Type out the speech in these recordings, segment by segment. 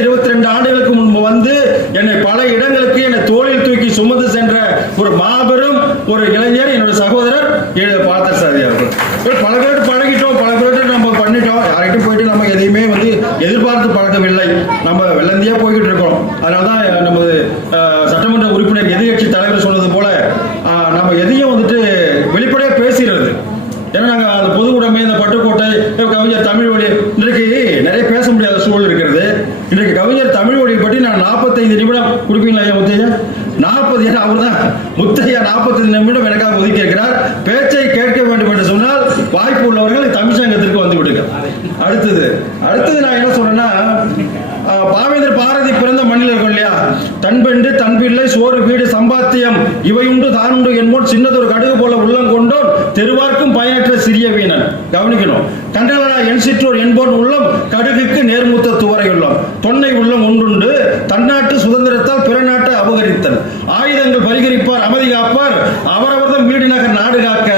22 ஆண்டுகளுக்கு முன்பு வந்து என்னை பல இடங்களுக்கு என்னை தோளில் தூக்கி சுமந்து சென்ற ஒரு மாபெரும் ஒரு இளைஞர் என்னோட சகோதரர் பார்த்தர் சாதி அவர்கள். பல பேர் பழகிட்டோம், பல பேர் நம்ம பண்ணிட்டோம், யார்கிட்ட போயிட்டு நம்ம எதையுமே வந்து எதிர்பார்த்து பழக்கவில்லை. நம்ம வெள்ளந்தியா போய்கிட்டு இருக்கோம். அதனாலதான் நமது சட்டமன்ற உறுப்பினர் எதிர்கட்சி தலைவர் சொன்னது போல நம்ம எதையும் வந்துட்டு வெளிப்படையா பேசுகிறது. ஏன்னா நாங்கள் அந்த பொது உடைமை, இந்த பட்டுக்கோட்டை, கவிஞர் தமிழ்வழி, இன்றைக்கு நிறைய பேச முடியாத சூழல் இருக்கிறது. இன்றைக்கு கவிஞர் தமிழ்வழியை பற்றி நான் 45 நிமிடம் கொடுப்பீங்களா ஐயா முத்தையா? 40 அவர் தான் முத்தையா 45 நிமிடம் எனக்காக ஒதுக்கி இருக்கிறார். பேச்சை கேட்க வேண்டும் என்று சொன்னால் வாய்ப்பு உள்ளவர்கள் தமிழ்ச்சங்கத்திற்கு வந்து விடுங்க. அடுத்தது நான் என்ன சொல்றேன்னா, பாவேந்தர் பாரதி பிறந்த மண்ணில் இருக்கும் இல்லையா, தன்பெண்டு தன்பிள்ளை சோறு வீடு சம்பாத்தியம் இவையுண்டு தானுண்டு என்போன் சின்னதொரு கடுகு போல உள்ளம் கொண்டோன் தெருவார்க்கும் பயனற்ற சிறிய வீணன். கவனிக்கணும். கண்டலனா என் சிற்றோர் என்போன் உள்ளம் கடுகுக்கு நேர்முத்த துவரை உள்ளம் தொன்னை உள்ளம் ஒன்றுண்டு தன்னாட்டு சுதந்திரத்தால் பிற நாட்டை அபகரித்தல் ஆயுதங்கள் பரிகரிப்பார் அமைதி காப்பார் அவரவர்தம் வீடு நகர் நாடு காக்க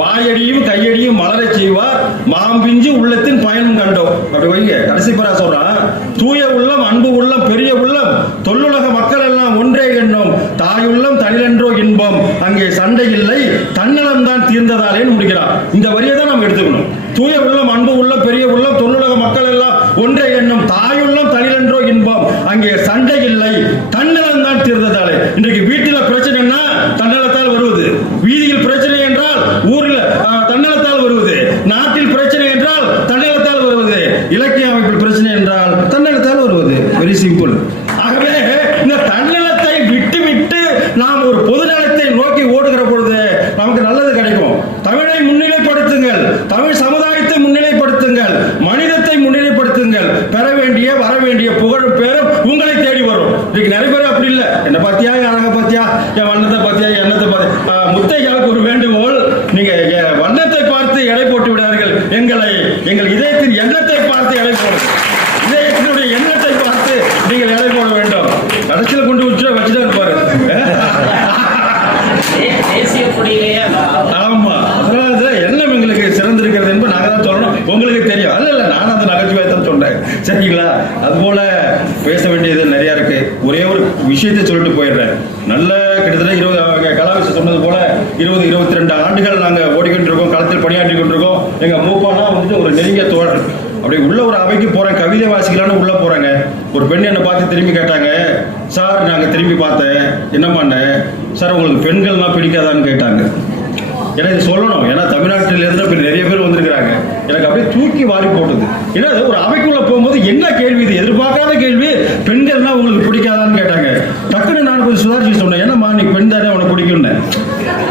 வாயடியும் கையடியும் மலரை செய்வார் மாம்பிஞ்சு உள்ளத்தின் பயனும் கண்டோம். அப்படி வைங்க. கடைசி பரா சொல்றான், தூய உள்ளம் அன்பு உள்ளம் பெரிய உள்ளம் தொல்லுலக மக்கள் எல்லாம் ஒன்றே எண்ணோம் தாயுள்ளம் தனிலென்றோ இன்பம் அங்கே சண்டை இல்லை தன்னலம் தான் தீர்ந்ததாலே முடிக்கிறார். இந்த வரியை தான் நம்ம எடுத்துக்கணும். தூய உள்ளம் அன்பு உள்ளம் பெரிய உள்ளம் தொல்லுலக மக்கள் எல்லாம் ஒன்றே எண்ணம் தாயுள்ளம் தனிலென்றோ இன்பம் அங்கே சண்டை இல்லை தன்னலம் தான் தீர்ந்ததாலே. இன்றைக்கு வீட்டில் பிரச்சனைன்னா தன்னலத்தால் வருவது, வீதியில் பிரச்சனை என்றால் ஊரில் தன்னலத்தால் வருவது, நாட்டில் பிரச்சனை என்றால் தன்னலத்தால் வருவது, இலக்கிய அமைப்பில் பிரச்சனை என்றால் தன்னலத்தால் வருவது. Very simple. ஆகவே இந்த தன்னலத்தை விட்டு விட்டு நாம் ஒரு பொது நலத்தை நோக்கி ஓடுகிற பொழுது நமக்கு நல்லது கிடைக்கும். தமிழை முன்னிலைப்படுத்துங்கள், தமிழ் சமுதாயத்தை முன்னிலைப்படுத்துங்கள், மனிதத்தை முன்னிலைப்படுத்துங்கள். பெற வேண்டிய வர வேண்டிய புகழும் பேரும் உங்களை தேடி வரும். இன்னைக்கு நிறைய பேர் அப்படி இல்லை. என்ன பாத்தியா, அழக பாத்தியா, என் வண்ணத்தை பாத்தியா, எண்ணத்தை பாத்தியா. முத்தையாவுக்கு ஒரு வேண்டுகோள், நீங்க வண்ணத்தை பார்த்து எடை போட்டு விடார்கள், எங்கள் இதயத்தின் எண்ணத்தை பார்த்து எடை போடும். இதயத்தினுடைய எண்ணத்தை பார்த்து நீங்கள் எடை போட வேண்டும். கடைசியில் கொண்டு வச்சுதான் இருப்பாரு. ஆமா, அதனால எண்ணம் எங்களுக்கு சிறந்திருக்கிறது என்பது நாங்க தான் சொல்லணும். உங்களுக்கு தெரியும். அல்ல நான் அந்த நகைச்சுவை தான் சொன்னேன். சரிங்களா? அது போல பேச வேண்டியது நிறைய இருக்கு. ஒரே ஒரு விஷயத்தை சொல்லிட்டு போயிடுறேன். நல்ல கிட்டத்தட்ட 20 கலாவிச சொன்னது போல 22 ஆண்டுகள் நாங்க ஓடிக்கிட்டு இருக்கோம், களத்தில் பணியாற்றி கொண்டிருக்கோம். எங்க மூப்பானா வந்துட்டு ஒரு நெருங்கிய தோழர். அப்படி உள்ள ஒரு அவைக்கு போறேன், கவிதை வாசிக்கலான்னு உள்ள போறேங்க. ஒரு பெண் என்னை பார்த்து திரும்பி கேட்டாங்க, சார் நாங்க திரும்பி பார்த்தேன், என்ன பண்ணேன் சார், உங்களுக்கு பெண்கள்லாம் பிடிக்காதான்னு கேட்டாங்க. எனக்கு சொல்லணும், ஏன்னா தமிழ்நாட்டில இருந்து நிறைய பேர் வந்திருக்கிறாங்க. எனக்கு அப்படியே தூக்கி வாரி போட்டது. ஏன்னா ஒரு அவைக்குள்ள போகும்போது என்ன கேள்வி இது, எதிர்பார்க்காத கேள்வி, பெண்கள்னா உங்களுக்கு பிடிக்காதான்னு கேட்டாங்க. டக்குன்னு நான் கொஞ்சம் சுதாரிச்சு சொன்னேன், ஏன்னா நீ பெண் தானே உனக்கு பிடிக்கும்னு.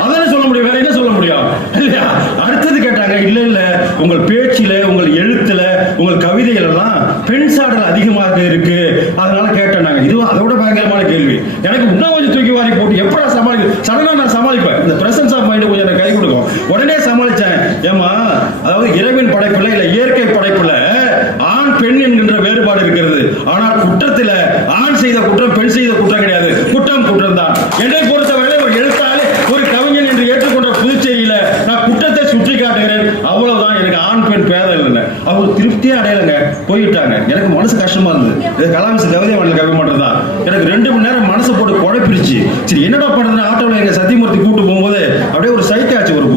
அதானே சொல்ல முடியும், வேற என்ன சொல்ல முடியும் இல்லையா? அடுத்தது கேட்டாங்க, இல்ல இல்ல உங்கள் பேச்சில உங்கள் எழுத்துல உங்கள் கவிதைகள் எல்லாம் பெண் சாடல் அதிகமாக இருக்கு, அதனால கேட்டேன் நாங்க. இதுவும் அதோட பயங்கரமான கேள்வி. எனக்கு இன்னும் கொஞ்சம் தூக்கி வாரி போட்டு எப்படா சமாளிக்க, சடனா நான் சமாளிப்பேன். இந்த பிரசன்ஸ் ஆஃப் மைண்ட் கொஞ்சம் எனக்கு கை கொடுக்கும். உடனே சமாளிச்சேன். ஏமா, அதாவது இறைவன் படைப்புல இல்ல இயற்கை படைப்புல ஆண் பெண் என்கின்ற வேறுபாடு இருக்கிறது. ஆனால் குற்றத்துல ஆண் செய்த குற்றம் பெண் செய்த குற்றம் கிடையாது. குற்றம் தான். என்னை பொறுத்தவரை ஒரு எழுத்தாளி ஒரு கவிஞன் என்று ஏற்றுக்கொண்ட புதுச்சேரியில நான் குற்றத்தை சுட்டி காட்டுகிறேன். அவ்வளவுதான். எனக்கு ஆண் பெண் பேதம் இல்லை. அவங்க திருப்தியே அடையலைங்க, போயிட்டாங்க. எனக்கு மனசு கஷ்டமா இருந்தது. கலாமிசு கவிதை மண்டல கவி மட்டும் தான். எனக்கு 2 மணி நேரம் மனசு போட்டு குழப்பிருச்சு. சரி என்னடா பண்றதுன்னு ஆட்டோவில் எங்க சத்தியமூர்த்தி கூட்டு போகும்போது அப்படியே ஒரு சைக்காச்சு, ஒரு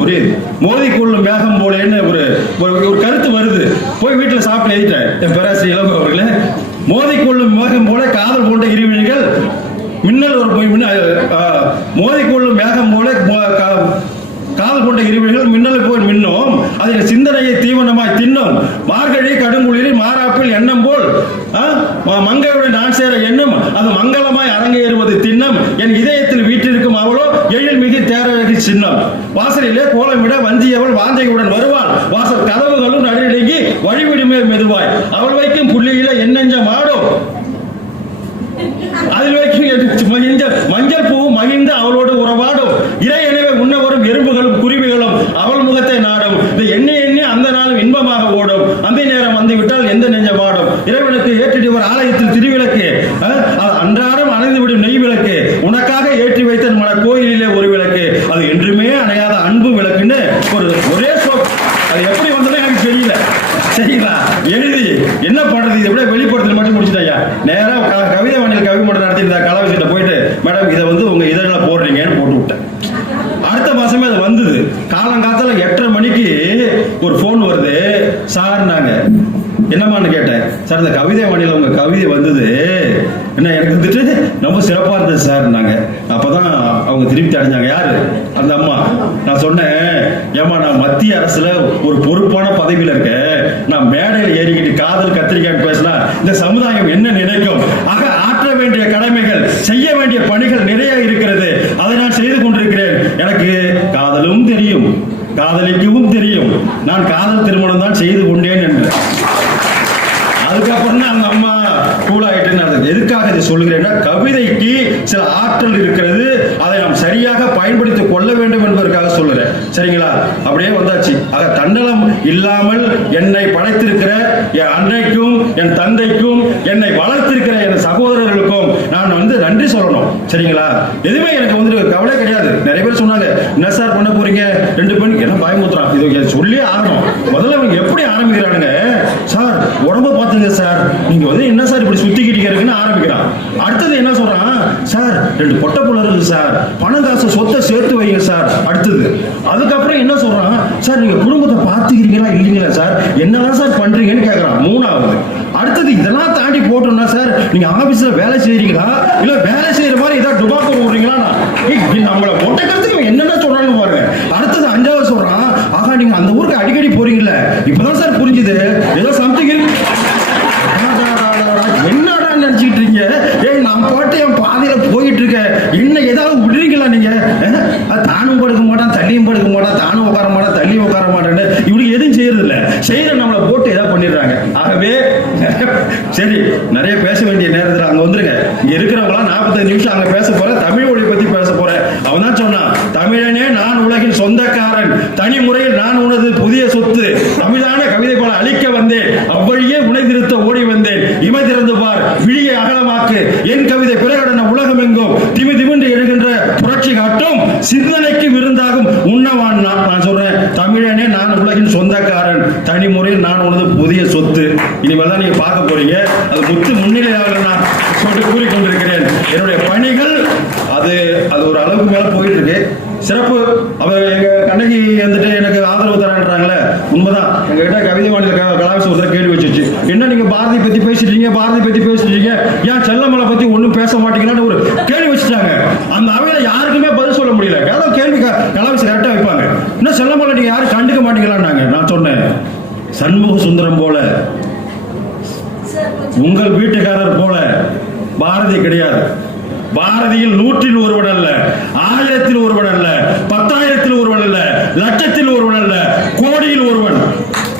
மோதி கொள்ளும் மேகம் போலேன்னு ஒரு கருத்து வருது. போய் வீட்டுல சாப்பிட்டு எழுதிட்டேன். என் பேராசிரியர் இளங்கோ அவர்களே, மோதி கொள்ளும் மேகம் போல காதல் போன்ற இருவிழிகள் மின்னல் ஒரு போய் மோதி கொள்ளும் மேகம் போல காதல் கொண்ட இருவிழிகள் மின்னல் போல் மின்னும் அதில் சிந்தனையை தீவனமாய் தின்னும் மார்கழி கடுங்குளிரில் மாறாப்பில் எண்ணம் போல் மங்கையுடன் நான் சேர எண்ணும் அது மங்களமாய் அரங்கேறுவது திண்ணம் என் இதயத்தில் வீட்டிற்கும் அவளோ எழில் மிகு தேரழகி சின்னம் வாசலிலே கோலமிட வஞ்சியவள் வாஞ்சையுடன் வருவாள் வாசல் கதவுகளும் நடுநடுங்கி வழிவிடுமே மெதுவாய் அவள் வைக்கும் புள்ளியில என்னெஞ்சம் ஆடும் அதில் வைக்கும் மஞ்சள் பூ மகிழ்ந்து அவளோடு உறவாடும் இறை எனவே உண்ண வரும் எறும்புகளும் குருவிகளும் அவள் முகத்தை நாடும் எண்ணி எண்ணி அந்த நாளும் இன்பமாக ஓடும் அந்த நேரம் வந்து விட்டால் எந்த நெஞ்சம் ஆடும் இறைவனுக்கு ஏற்றிட்டு ஒரு ஆலயத்தில் திருவிளக்கு அன்றாடம் அணைந்து விடும் நெய் விளக்கு உனக்காக ஏற்றி வைத்த மன கோயிலிலே ஒரு விளக்கு அது என்றுமே அணையாத அன்பு விளக்குன்னு ஒரே சொல். அது எப்படி வந்ததோ எனக்கு தெரியல. சரிங்களா? எழுதி என்ன பண்றது, இதை விட வெளிப்படுத்தல் மட்டும் முடிச்சுட்டாயா. ஃபோன் வருது சார்னாங்க. என்னமான்னு கேட்டேன். சார் இந்த கவிதை வாணியில் உங்க கவிதை வந்தது என்ன, எனக்கு வந்துட்டு ரொம்ப சிறப்பா இருந்தது சார்னாங்க. அப்பதான் அவங்க திருப்தி அடைஞ்சாங்க. யாரு? அந்த அம்மா. நான் சொன்னேன், ஏமா நான் மத்திய அரசுல ஒரு பொறுப்பான பதவியில இருக்கேன், நான் மேடையில் ஏறிக்கிட்டு காதல் கத்திரிக்காய் பேசினா இந்த சமுதாயம் என்ன நினைக்கும்? ஆக ஆற்ற வேண்டிய கடமைகள், செய்ய வேண்டிய பணிகள் நிறைய இருக்கிறது, அதை நான் செய்து கொண்டிருக்கிறேன். எனக்கு காதலும் தெரியும், காதலிக்கவும் தெரியும், நான் காதல் திருமணம் தான் செய்து கொண்டேன் என்று. அதுக்கப்புறம் தான் அந்த அம்மா கூலாயிட்டு. எதுக்காக இதை சொல்லுகிறேன்னா, கவிதைக்கு சில ஆற்றல் இருக்கிறது, அதை நாம் சரியாக பயன்படுத்திக் கொள்ள வேண்டும் என்பதற்காக சொல்லுறேன். சரிங்களா? அப்படியே வந்தாச்சு. ஆக தன்னலம் இல்லாமல் என்னை படைத்திருக்கிற என் அன்னைக்கும் என் தந்தைக்கும் என்னை வளர்த்திருக்கிற என் சகோதரர்களுக்கும் நான் நன்றி சொல்லணும். சரிங்களா? எதுவுமே எனக்கு வந்து கவலை கிடையாது. நிறைய பேர் சொன்னாங்க, என்ன சார் பண்ண போறீங்க 2 பெண், என்ன பயமுத்துறான், இது சொல்லி ஆகணும். முதல்ல அவங்க எப்படி ஆரம்பிக்கிறானுங்க, சார் உடம்ப பாத்துங்க சார், நீங்க வந்து என்ன சார் இப்படி சுத்திக்கிட்டு இருக்குன்னு ஆரம்பிக்கிறான். அடுத்தது என்ன சொல்றான், சார் 2 பொட்டை புள்ள இருக்கு சார், பணம் காசு சொத்தை சேர்த்து வைங்க சார். அடுத்தது அதுக்கப்புறம் என்ன சொல்றான், சார் நீங்க குடும்பத்தை பாத்துக்கிறீங்களா இல்லீங்களா சார், என்னதான் சார் பண்றீங்கன்னு கேட்கறான். 3வது. அடுத்தது இதெல்லாம் தாண்டி போட்டோம்னா, சார் நீங்க ஆபீஸ்ல வேலை செய்யறீங்களா, இல்ல வேலை செய்யற மாதிரி ஏதாவது டுபாக்கோ போடுறீங்களா? நம்மள மொட்டைக்கிறதுக்கு என்னென்ன சொல்றாங்க பாருங்க. அடுத்தது 5வது சொல்றான், ஆகா நீங்க அந்த ஊருக்கு அடிக்கடி போறீங்கல்ல, இப்பதான் சார் புரிஞ்சுது, ஏதோ சம்திங் இருக்கு. என்னடா நினைச்சிட்டு இருக்கீங்க? ஏய் நான் பாட்டு என் பாதையில போயிட்டு இருக்கேன், என்ன ஏதாவது விடுறீங்களா நீங்க? தானும் படுக்க மாட்டான், தள்ளியும் படுக்க மாட்டான், தானும் உட்கார மாட்டான், தள்ளியும் உட்கார மாட்டேன்னு இவனுக்கு எதுவும் செய்யறது இல்ல, செய்யற நம்மளை போட்டு ஏதாவது பண்ணிடுறாங்க. ஆகவே சரி, நிறைய பேச வேண்டிய நேரத்தில் அங்க வந்துருங்க. இங்க இருக்கிறவங்களா 45 நிமிஷம் அங்க பேச போற, தமிழ் மொழி பத்தி பேச போறேன். அவன் தான் சொன்னான், தமிழனே நான் உலகின் சொந்தக்காரன், தனி முறையில் நான் உனது புதிய சொத்து, தமிழான கவிதை போல அழிக்க வந்தேன், அவ்வழியே உனை திருத்த ஓடி வந்தேன், இமை திறந்து பார் விழியை அகலமாக்கு, என் கவிதை பிரகடன உலகம் எங்கும் திமி திமின்று எழுகின்ற புரட்சி காட்டும் சிந்தனைக்கு விருந்தாகும் உண்ணவான். நான் சொல்றேன், தமிழனே நான் உலகின் சொந்தக்காரன், தனி முறையில் நான் உனது புதிய சொத்து. இனிமேல் தான் நீங்க பார்க்க போறீங்க. அது முத்து முன்னிலையாக நான் சொல்லி கூறிக்கொண்டிருக்கிறேன். என்னுடைய பணிகள் அது ஒரு அளவுக்கு மேல போயிட்டு இருக்கு. சிறப்பு. அவர் எங்க கண்ணகி வந்துட்டு எனக்கு ஆதரவு தரேன்றாங்களே, உண்மைதான். எங்ககிட்ட கவிதை வாணியில் கலாவிச ஒருத்தர் கேள்வி வச்சிருச்சு, என்ன நீங்க பாரதி பத்தி பேசிட்டீங்க, பாரதி பத்தி பேசிட்டீங்க, ஏன் செல்லமலை பத்தி ஒண்ணும் பேச மாட்டீங்கன்னு ஒரு கேள்வி வச்சுட்டாங்க. அந்த அவையில யாருக்குமே பதில் சொல்ல முடியல. ஏதாவது கேள்வி கலாவிச கரெக்டா வைப்பாங்க, இன்னும் செல்லமலை நீங்க யாரும் கண்டுக்க மாட்டீங்களான்னாங்க. நான் சொன்னேன், சண்முக சுந்தரம் போல, உங்கள் வீட்டுக்காரர் போல பாரதி கிடையாது. பாரதியில் 100ல் ஒருவன் அல்ல, 1000ல் ஒருவன் அல்ல, 10,000ல் ஒருவன் அல்ல, லட்சத்தில் ஒருவன் அல்ல, கோடியில் ஒருவன்.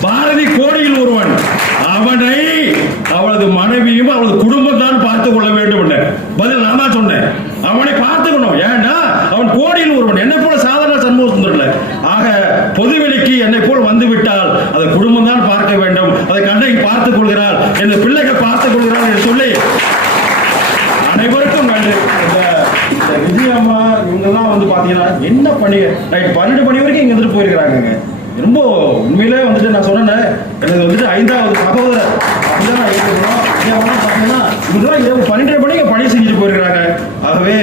பாரதி கோடியில் ஒருவன். அவனை அவளது மனைவியும் அவளது குடும்பம் தான் பார்த்துக் கொள்ள வேண்டும். பதில் நான் தான் சொன்னேன், அவனை பார்த்துக்கணும். ஏன்னா அவன் கோடியில் ஒருவன், என்னை போல சாதாரண சண்முக சுந்தரம். ஆக பொதுவெளிக்கு என்னை போல் வந்து விட்டால் அதை குடும்பம் தான் பார்க்க வேண்டும், அதை கண்ணகி பார்த்துக் கொள்கிறாள், என் பிள்ளைகள் பார்த்துக் கொள்கிறாள் என்று சொல்லி அனைவருக்கும் நன்றி. விஜய் அம்மா இவங்கெல்லாம் வந்து பாத்தீங்கன்னா என்ன பண்ணி நைட் 12 மணி வரைக்கும் இங்க வந்துட்டு போயிருக்கிறாங்க. ரொம்ப உண்மையிலே வந்துட்டு நான் சொன்னேன், எனக்கு வந்துட்டு 5வது சகோதரர் பாத்தீங்கன்னா இதெல்லாம் 12 மணிக்கு பணி செஞ்சுட்டு போயிருக்கிறாங்க. ஆகவே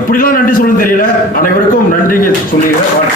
எப்படிலாம் நன்றி சொல்லணும்னு தெரியல. அனைவருக்கும் நன்றிங்க சொல்லிடுறேன்.